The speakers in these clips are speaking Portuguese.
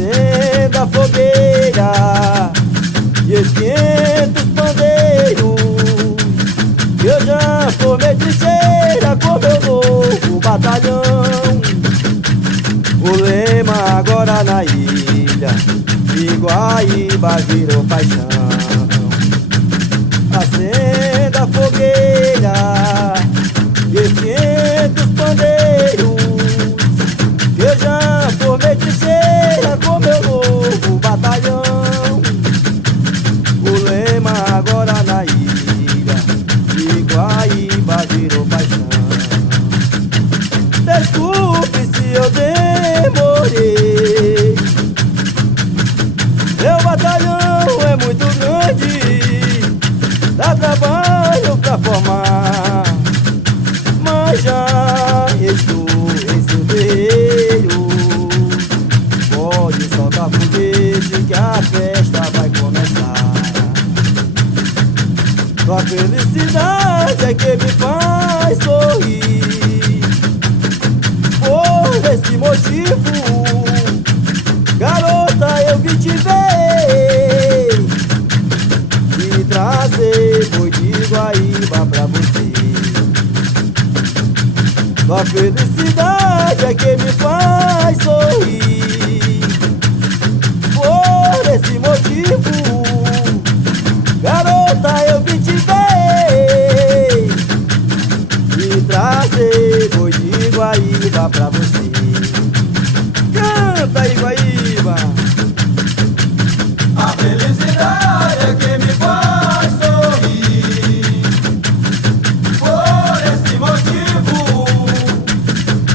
Acenda a fogueira e esquenta os pandeiros, que eu já formei trincheira com meu novo batalhão. O lema agora na ilha de Guaíba virou paixão. Acenda a fogueira e esquenta os pandeiros, que eu já formei trincheira com meu novo batalhão. O lema agora na ilha de Guaíba virou paixão. Desculpe se eu demorei, meu batalhão é muito grande, dá trabalho pra formar, mas já estou em seu terreiro. Pode soltar foguete que a festa vai começar. Sua felicidade é que me faz sorrir. Por esse motivo, garota, eu vim te ver e trazer boi de Guaíba pra você. Sua felicidade é que me faz sorrir. Por esse motivo, garota, eu vim te ver e trazer boi de Guaíba pra você. Canta aí, Guaíba! A felicidade é que me faz sorrir. Por esse motivo,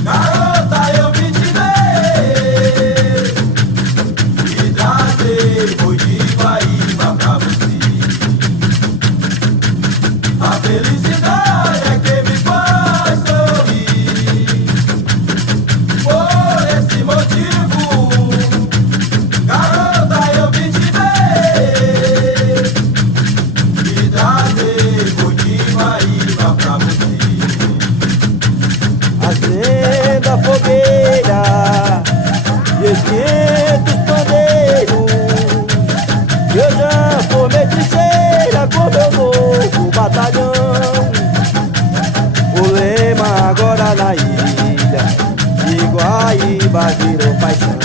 garota, eu vim te ver e trazer boi de Guaíba pra você. A felicidade é que me faz sorrir. Por esse motivo, garota, eu vim te ver e trazer boi de Guaíba pra você. Acenda a fogueira e esquenta os pandeiros, que eu já formei trincheira com meu novo batalhão. O lema agora na ilha de Guaíba virou paixão.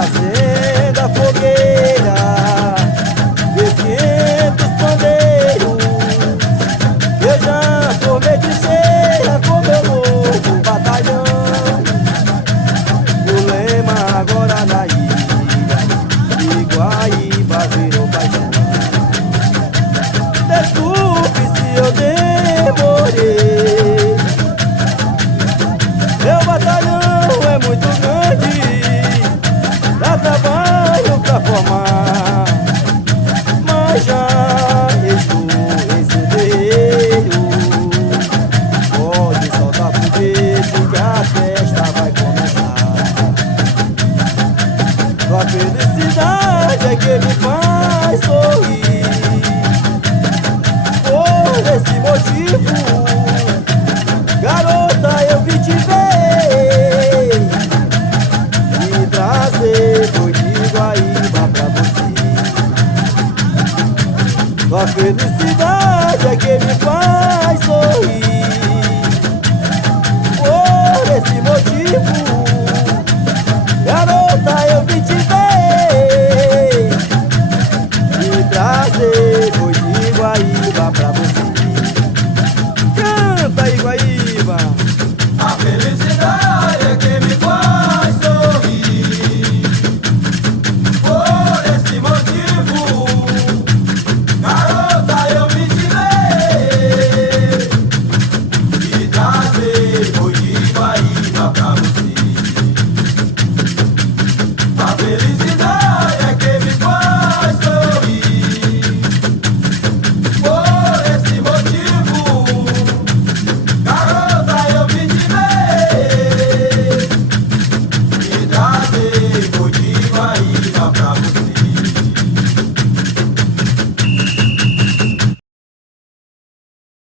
Acenda a fogueira e esquenta os pandeiros, que eu já formei trincheira com meu novo batalhão. O lema agora na ilha de Guaíba virou paixão. Desculpe se eu demorei, meu batalhão é muito grande, dá trabalho pra formar, mas já estou em seu terreiro. Pode soltar foguete que a festa vai começar. Sua felicidade é que me faz sorrir. Por esse motivo, garota, eu vim te ver e trazer boi de Guaíba pra você. Sua felicidade é que me faz sorrir.